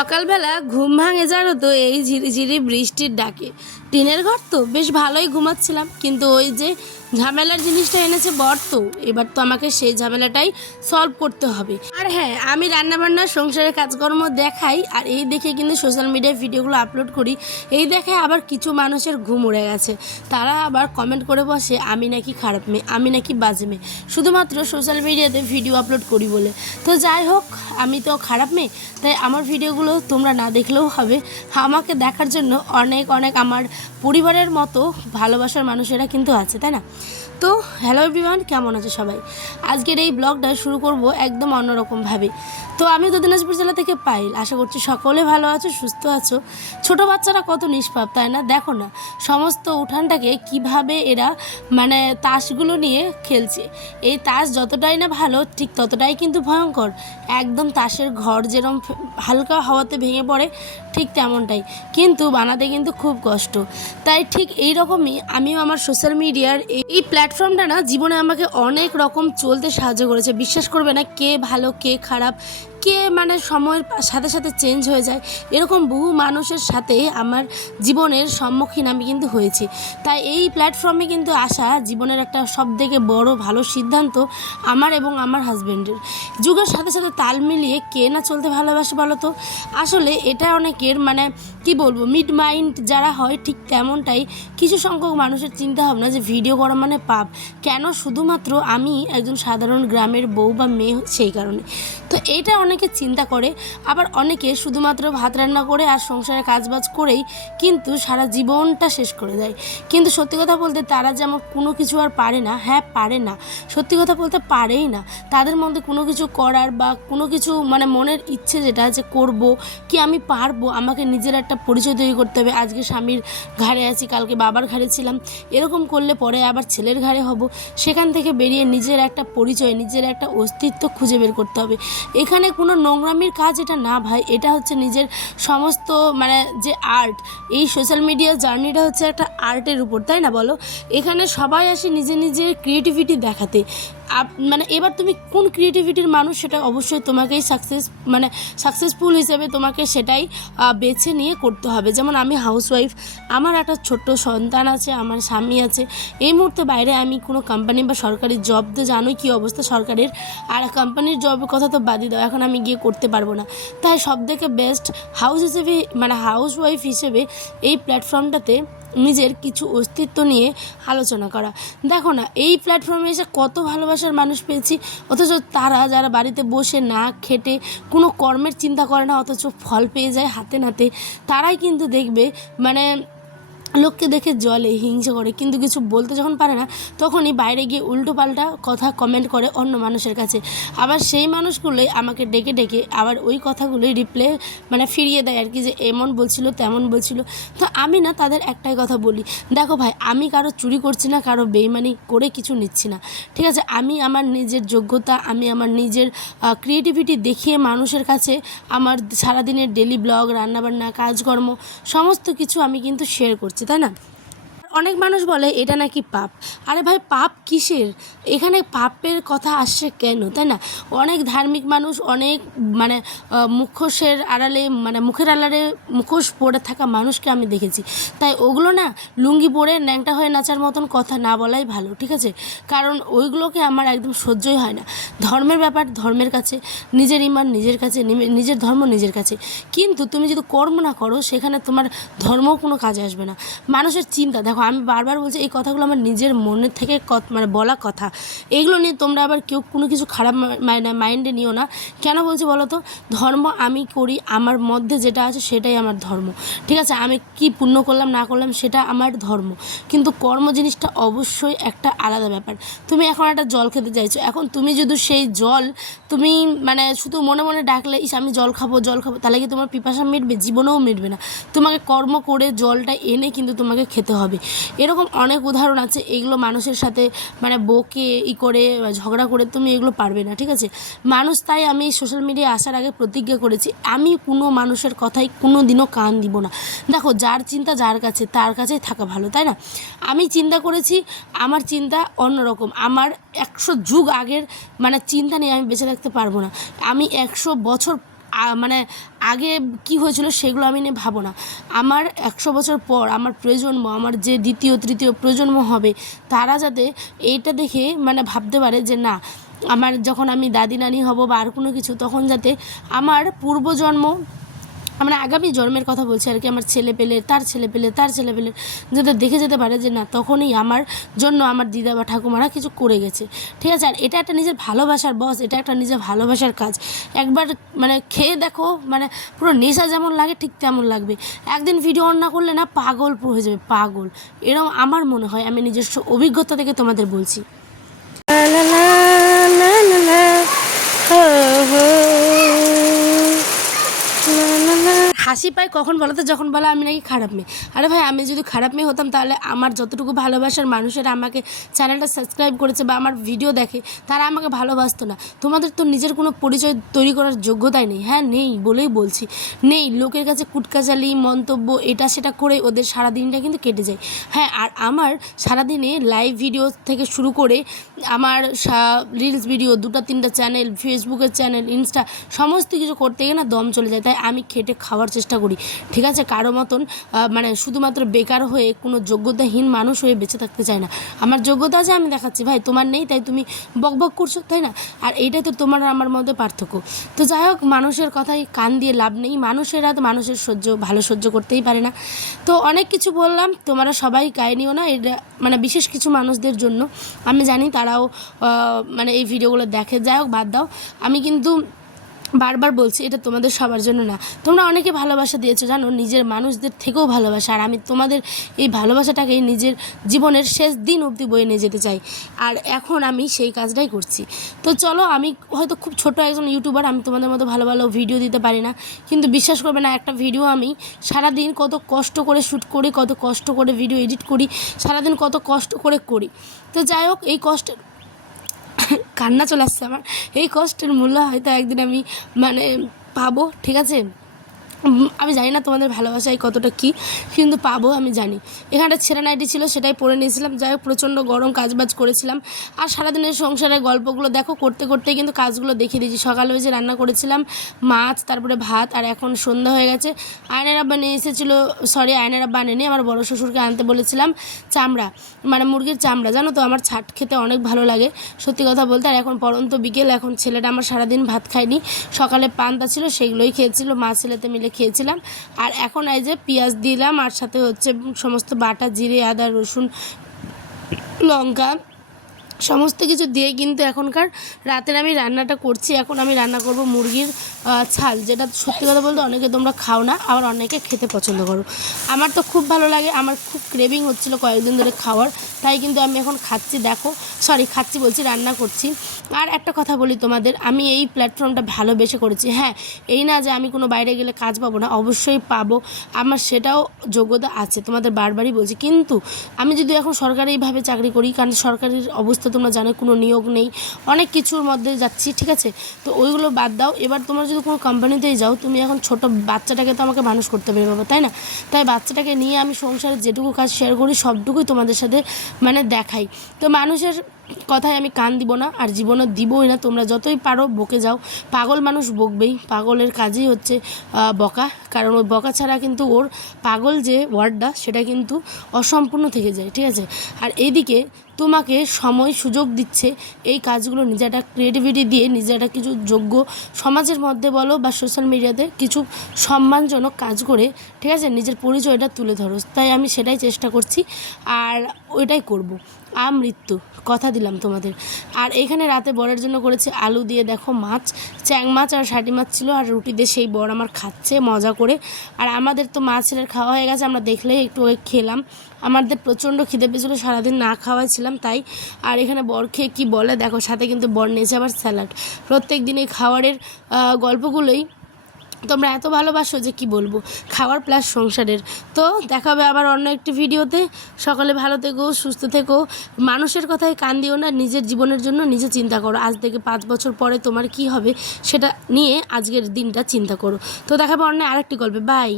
সকালবেলা ঘুম ভাঙে জানো তো এই ঝিরিঝিরি বৃষ্টির ডাকে। টিনের ঘর তো বেশ ভালোই ঘুমাচ্ছিলাম, কিন্তু ওই যে ঝামেলার জিনিসটা এনেছে বর, তো এবার তো আমাকে সেই ঝামেলাটাই সলভ করতে হবে। আর হ্যাঁ, আমি রান্নাবান্না সংসারের কাজকর্ম দেখাই, আর এই দেখে কিন্তু সোশ্যাল মিডিয়ায় ভিডিওগুলো আপলোড করি। এই দেখে আবার কিছু মানুষের ঘুম উড়ে গেছে, তারা আবার কমেন্ট করে বসে আমি নাকি খারাপ মেয়ে, আমি নাকি বাজে মেয়ে, শুধুমাত্র সোশ্যাল মিডিয়াতে ভিডিও আপলোড করি বলে। তো যাই হোক, আমি তো খারাপ মেয়ে, তাই আমার ভিডিওগুলো তোমরা না দেখলেও হবে। আমাকে দেখার জন্য অনেক অনেক আমার পরিবারের মতো ভালোবাসার মানুষেরা কিন্তু আছে, তাই না? তো হ্যালো এভরিওয়ান, কেমন আছে সবাই? আজকের এই ব্লগটা শুরু করব একদম অন্যরকমভাবে। তো আমি তো দিনাজপুর জেলা থেকে পাইল, আশা করছি সকলে ভালো আছো, সুস্থ আছো। ছোট বাচ্চারা কত নিষ্পাপ, তাই না? দেখো না সমস্ত উঠানটাকে কিভাবে এরা মানে তাসগুলো নিয়ে খেলছে। এই তাস যতটাই না ভালো, ঠিক ততটাই কিন্তু ভয়ঙ্কর। একদম তাসের ঘর যেরকম হালকা হাওয়াতে ভেঙে পড়ে, ঠিক তেমনটাই, কিন্তু বানাতে কিন্তু খুব কষ্ট। তাই ঠিক এই রকমই আমিও আমার সোশ্যাল মিডিয়ার এই প্ল্যাটফর্মটা না জীবনে আমাকে অনেক রকম চলতে সাহায্য করেছে। বিশ্বাস করবে না, কে ভালো কে খারাপ, কে মানে সময়ের সাথে সাথে চেঞ্জ হয়ে যায়, এরকম বহু মানুষের সাথে আমার জীবনের সম্মুখীন আমি কিন্তু হয়েছি। তাই এই প্ল্যাটফর্মে কিন্তু আসা জীবনের একটা সবথেকে বড় ভালো সিদ্ধান্ত আমার এবং আমার হাজব্যান্ডের। যুগের সাথে সাথে তাল মিলিয়ে কে না চলতে ভালোবাসে বলো তো? আসলে এটা অনেকের মানে কি বলবো, মিড মাইন্ড যারা হয় ঠিক তেমনটাই কিছু সংখ্যক মানুষের চিন্তা ভাবনা যে ভিডিও করা মানে পাপ। কেন? শুধুমাত্র আমি একজন সাধারণ গ্রামের বউ বা মেয়ে, সেই কারণে। তো এইটা অনেকে চিন্তা করে। আবার অনেকে শুধুমাত্র ভাত রান্না করে আর সংসারে কাজবাজ করেই কিন্তু সারা জীবনটা শেষ করে দেয়। কিন্তু সত্যি কথা বলতে তারা যেমন কোনো কিছু আর পারে না, হ্যাঁ পারে না, সত্যি কথা বলতে পারেই না। তাদের মধ্যে কোনো কিছু করার বা কোনো কিছু মানে মনের ইচ্ছে যেটা যে করব কি, আমি পারবো, আমাকে নিজের একটা পরিচয় তৈরি করতে হবে। আজকে স্বামীর ঘাড়ে আছি, কালকে বাবার ঘাড়ে ছিলাম, এরকম করলে পরে আবার ছেলের ঘাড়ে হব। সেখান থেকে বেরিয়ে নিজের একটা পরিচয়, নিজের একটা অস্তিত্ব খুঁজে বের করতে হবে। এখানে কোনো নোংরামির কাজ এটা না ভাই, এটা হচ্ছে নিজের সমস্ত মানে যে আর্ট। এই সোশ্যাল মিডিয়া জার্নিটা হচ্ছে একটা আর্টের উপর, তাই না বলো? এখানে সবাই আসে নিজে নিজের ক্রিয়েটিভিটি দেখাতে। মানে এবার তুমি কোন ক্রিয়েটিভিটির মানুষ, সেটা অবশ্যই তোমাকেই সাকসেসফুল হিসেবে তোমাকে সেটাই বেছে নিয়ে করতে হবে। যেমন আমি হাউসওয়াইফ, আমার একটা ছোট্ট সন্তান আছে, আমার স্বামী আছে। এই মুহূর্তে বাইরে আমি কোনো কোম্পানি বা সরকারি জব, তো জানোই কী অবস্থা সরকারের, আর কোম্পানির জবের কথা তো বাদই দাও, এখন আমি গিয়ে করতে পারবো না। তাই সবথেকে বেস্ট হাউসওয়াইফ হিসেবে এই প্ল্যাটফর্মটাতে নিজের কিছু অস্তিত্ব নিয়ে আলোচনা করা। দেখো না, এই প্ল্যাটফর্মে এসে কত ভালোবাসার মানুষ পেয়েছি, অথচ তারা যারা বাড়িতে বসে না খেটে কোনো কর্মের চিন্তা করে না, অথচ ফল পেয়ে যায় হাতে নাতে, তারাই কিন্তু দেখবে মানে লোককে দেখে জলে হিংসা করে, কিন্তু কিছু বলতে যখন পারে না তখনই বাইরে গিয়ে উল্টোপাল্টা কথা কমেন্ট করে অন্য মানুষের কাছে। আবার সেই মানুষগুলোই আমাকে ডেকে ডেকে আবার ওই কথাগুলোই রিপ্লে মানে ফিরিয়ে দেয় আর কি, যে এমন বলছিল তেমন বলছিল। তো আমি না তাদের একটাই কথা বলি, দেখো ভাই, আমি কারো চুরি করছি না, কারো বেইমানি করে কিছু নিচ্ছি না, ঠিক আছে? আমি আমার নিজের যোগ্যতা, আমি আমার নিজের ক্রিয়েটিভিটি দেখিয়ে মানুষের কাছে আমার সারাদিনের ডেলি ব্লগ, রান্নাবান্না, কাজকর্ম সমস্ত কিছু আমি কিন্তু শেয়ার করছি, তাই না? অনেক মানুষ বলে এটা নাকি পাপ। আরে ভাই, পাপ কিসের? এখানে পাপের কথা আসছে কেন, তাই না? অনেক ধার্মিক মানুষ, অনেক মানে মুখোশের আড়ালে মানে মুখের আড়ালে মুখোশ পরে থাকা মানুষকে আমি দেখেছি। তাই ওগুলো না লুঙ্গি পরে ন্যাংটা হয়ে নাচার মতন কথা না বলাই ভালো, ঠিক আছে? কারণ ওইগুলোকে আমার একদম সহ্যই হয় না। ধর্মের ব্যাপার ধর্মের কাছে, নিজের ইমান নিজের কাছে, নিজের ধর্ম নিজের কাছে। কিন্তু তুমি যদি কর্ম না করো, সেখানে তোমার ধর্মও কোনো কাজে আসবে না। মানুষের চিন্তা দেখো, আমি বারবার বলছি এই কথাগুলো আমার নিজের মনের থেকে মানে বলা কথা। এগুলো নিয়ে তোমরা আবার কেউ কোনো কিছু খারাপ মাইন্ডে নিও না। কেন বলছি বলো তো? ধর্ম আমি করি, আমার মধ্যে যেটা আছে সেটাই আমার ধর্ম, ঠিক আছে? আমি কি পুণ্য করলাম না করলাম সেটা আমার ধর্ম, কিন্তু কর্ম জিনিসটা অবশ্যই একটা আলাদা ব্যাপার। তুমি এখন একটা জল খেতে চাইছো, এখন তুমি যদি সেই জল তুমি মানে শুধু মনে মনে ডাকলে ইস আমি জল খাবো জল খাবো, তাহলে কি তোমার পিপাসা মিটবে? জীবনেও মিটবে না। তোমাকে কর্ম করে জলটা এনে কিন্তু তোমাকে খেতে হবে। এরকম অনেক উদাহরণ আছে। এগুলো মানুষের সাথে মানে বকে করে ঝগড়া করে তুমি এগুলো পারবে না, ঠিক আছে? মানুষ, তাই আমি সোশ্যাল মিডিয়ায় আসার আগে প্রতিজ্ঞা করেছি আমি কোনো মানুষের কথাই কোনো দিনও কান দিব না। দেখো, যার চিন্তা যার কাছে, তার কাছেই থাকা ভালো, তাই না? আমি চিন্তা করেছি, আমার চিন্তা অন্যরকম, আমার 100 যুগ আগের মানে চিন্তা নিয়ে আমি বেঁচে থাকতে পারবো না। আমি 100 বছর মানে আগে কি হয়েছিল সেগুলো আমি নিয়ে ভাবো না। আমার 100 বছর পর আমার প্রজন্ম, আমার যে দ্বিতীয় তৃতীয় প্রজন্ম হবে, তারা যাতে এইটা দেখে মানে ভাবতে পারে যে না, আমার যখন আমি দাদি নানি হব বা আর কোনো কিছু, তখন যাতে আমার পূর্বজন্ম, মানে আগামী জন্মের কথা বলছি আর কি, আমার ছেলে পেলে তার ছেলে পেলে তার ছেলে পেলে যাতে দেখে যেতে পারে যে না, তখনই আমার জন্য আমার দিদা বা ঠাকুমারা কিছু করে গেছে। ঠিক আছে, আর এটা একটা নিজের ভালোবাসার বস, এটা একটা নিজের ভালোবাসার কাজ। একবার মানে খেয়ে দেখো, মানে পুরো নেশা যেমন লাগে ঠিক তেমন লাগবে। একদিন ভিডিও অন না করলে না পাগল হয়ে যাবে, পাগল। এরকম আমার মনে হয়, আমি নিজস্ব অভিজ্ঞতা থেকে তোমাদের বলছি। লা লা লা লা লা, হো হো, হাসি পায় কখন বলো তো, যখন বলো আমি নাকি খারাপ মেয়ে। আরে ভাই, আমি যদি খারাপ মেয়ে হতাম তাহলে আমার যতটুকু ভালোবাসার মানুষেরা আমাকে চ্যানেলটা সাবস্ক্রাইব করেছে বা আমার ভিডিও দেখে, তারা আমাকে ভালোবাসতো না। তোমাদের তো নিজের কোনো পরিচয় তৈরি করার যোগ্যতাই নেই। হ্যাঁ, নেই বলেই বলছি, নেই। লোকের কাছে কুটকাচালি মন্তব্য এটা সেটা করে ওদের সারাদিনটা কিন্তু কেটে যায়। হ্যাঁ, আর আমার সারাদিনে লাইভ ভিডিও থেকে শুরু করে আমার রিলস ভিডিও, 2-3টা চ্যানেল, ফেসবুকের চ্যানেল, ইনস্টা, সমস্ত কিছু করতে গিয়ে না দম চলে যায়। তাই আমি খেটে খাওয়ার চেষ্টা করি। ঠিক আছে, কারো মতন মানে শুধুমাত্র বেকার হয়ে কোনো যোগ্যতাহীন মানুষ হয়ে বেঁচে থাকতে চাই না। আমার যোগ্যতা আছে, আমি দেখাচ্ছি। ভাই, তোমার নেই তাই তুমি বকবক করছো, তাই না? আর এইটাই তো তোমার আর আমার মধ্যে পার্থক্য। তো যাই হোক, মানুষের কথাই কান দিয়ে লাভ নেই। মানুষেরা তো মানুষের ভালো সহ্য করতেই পারে না। তো অনেক কিছু বললাম, তোমরা সবাই গায়ে নিও না। এটা মানে বিশেষ কিছু মানুষদের জন্য, আমি জানি তারাও মানে এই ভিডিওগুলো দেখে। যাই হোক, বাদ দাও। আমি কিন্তু বারবার বলছি, এটা তোমাদের সবার জন্য না। তোমরা অনেকে ভালোবাসা দিয়েছো জানো, নিজের মানুষদের থেকেও ভালোবাসা। আর আমি তোমাদের এই ভালোবাসাটাকে নিজের জীবনের শেষ দিন অবধি বয়ে নিয়ে যেতে চাই। আর এখন আমি সেই কাজটাই করছি। তো চলো, আমি হয়তো খুব ছোট একজন ইউটিউবার, আমি তোমাদের মতো ভালো ভালো ভিডিও দিতে পারি না, কিন্তু বিশ্বাস করবে না, একটা ভিডিও আমি সারাদিন কত কষ্ট করে শ্যুট করি, কত কষ্ট করে ভিডিও এডিট করি, সারাদিন কত কষ্ট করে করি। তো যাই হোক, এই কষ্টের কান্না চলে আসছে আমার। এই কষ্টের মূল্য হয়তো একদিন আমি মানে পাবো। ঠিক আছে, আমি জানি না তোমাদের ভালোবাসায় কতটা কী, কিন্তু পাবো আমি জানি। এখানে ছেঁড়া নাইটি ছিল, সেটাই পরে নিয়েছিলাম। যাই হোক, প্রচণ্ড গরম, কাজবাজ করেছিলাম। আর সারাদিনের সংসারের গল্পগুলো দেখো করতে করতেই কিন্তু কাজগুলো দেখিয়ে দিয়েছি। সকালে ওই যে রান্না করেছিলাম মাছ, তারপরে ভাত, আর এখন সন্ধ্যা হয়ে গেছে। আয়নের আব্বা নিয়ে এসেছিলো, সরি আয়নের আব্বা আনেনি, আমার বড় শ্বশুরকে আনতে বলেছিলাম চামড়া, মানে মুরগির চামড়া। জানো তো আমার ছাট খেতে অনেক ভালো লাগে, সত্যি কথা বলতে। আর এখন পরন্ত বিকেল, এখন ছেলেটা আমার সারাদিন ভাত খায়নি। সকালে পান্তা ছিল, সেগুলোই খেয়েছিল, মা ছেলেতে মিলে খেয়েছিলাম। আর এখন এই যে পেঁয়াজ দিলাম, আর সাথে হচ্ছে সমস্ত বাটা জিরে, আদা, রসুন, লঙ্কা, সমস্ত কিছু দিয়ে কিন্তু এখনকার রাতের আমি রান্নাটা করছি। এখন আমি রান্না করব মুরগির ছাল, যেটা সত্যি কথা বলতে অনেকে তোমরা খাও না, আবার অনেকে খেতে পছন্দ করো। আমার তো খুব ভালো লাগে, আমার খুব ক্রেভিং হচ্ছিলো কয়েকদিন ধরে খাওয়ার, তাই কিন্তু আমি এখন খাচ্ছি। দেখো, সরি খাচ্ছি বলছি, রান্না করছি। আর একটা কথা বলি তোমাদের, আমি এই প্ল্যাটফর্মটা ভালোবেসে করেছি। হ্যাঁ, এই না যে আমি কোনো বাইরে গেলে কাজ পাবো না, অবশ্যই পাবো, আমার সেটাও যোগ্যতা আছে, তোমাদের বারবারই বলছি। কিন্তু আমি যদি এখন সরকারিভাবে চাকরি করি, কারণ সরকারির অবস্থা তোমরা জানো, কোনো নিয়োগ নেই, অনেক কিছুর মধ্যে যাচ্ছি। ঠিক আছে, তো ওইগুলো বাদ দাও। এবার তোমরা যদি কোনো কোম্পানিতেই যাও, তুমি এখন ছোটো বাচ্চাটাকে তো আমাকে মানুষ করতে পারবে বাবা, তাই না? তাই বাচ্চাটাকে নিয়ে আমি সংসারে যেটুকু কাজ শেয়ার করি সবটুকুই তোমাদের সাথে মানে দেখাই। তো মানুষের কথায় আমি কান দিব না, আর জীবনে দিবই না। তোমরা যতই পারো বকে যাও, পাগল মানুষ বকবেই, পাগলের কাজই হচ্ছে বকা, কারণ ওই বকা ছাড়া কিন্তু ওর পাগল যে ওয়ার্ডটা সেটা কিন্তু অসম্পূর্ণ থেকে যায়। ঠিক আছে, আর এইদিকে তোমাকে সময় সুযোগ দিচ্ছে এই কাজগুলো, নিজেটা ক্রিয়েটিভিটি দিয়ে নিজেটা কিছু যোগ্য সমাজের মধ্যে বলো বা সোশ্যাল মিডিয়াতে কিছু সম্মানজনক কাজ করে, ঠিক আছে, নিজের পরিচয়টা তুলে ধরো। তাই আমি সেটাই চেষ্টা করছি, আর ওইটাই করব। মৃত্যু কথা দিলাম তোমাদের। আর এখানে রাতে বরের জন্য করেছি আলু দিয়ে, দেখো মাছ, চ্যাং মাছ আর শাটি মাছ ছিল, আর রুটি দিয়ে সেই বর আমার খাচ্ছে মজা করে। আর আমাদের তো মা ছেলের খাওয়া হয়ে গেছে, আমরা দেখলেই একটু খেলাম। আমাদের প্রচণ্ড খিদে পেয়েছিলো, সারাদিন না খাওয়াই ছিলাম তাই। আর এখানে বর খেয়ে কী বলে দেখো, সাথে কিন্তু বর নিয়েছে আবার স্যালাড। প্রত্যেক দিন এই খাবারের গল্পগুলোই তোমরা এত ভালোবাসো যে কি বলবো, খাওয়ার প্লাস সংসারের। তো দেখা হবে আবার অন্য একটি ভিডিওতে। সকালে ভালো থেকো, সুস্থ থেকো, মানুষের কথায় কান দিও না, নিজের জীবনের জন্য নিজে চিন্তা করো। আজ থেকে 5 বছর পরে তোমার কি হবে সেটা নিয়ে আজকের দিনটা চিন্তা করো। তো দেখা হবে অন্য আরেকটি গল্পে। বাই।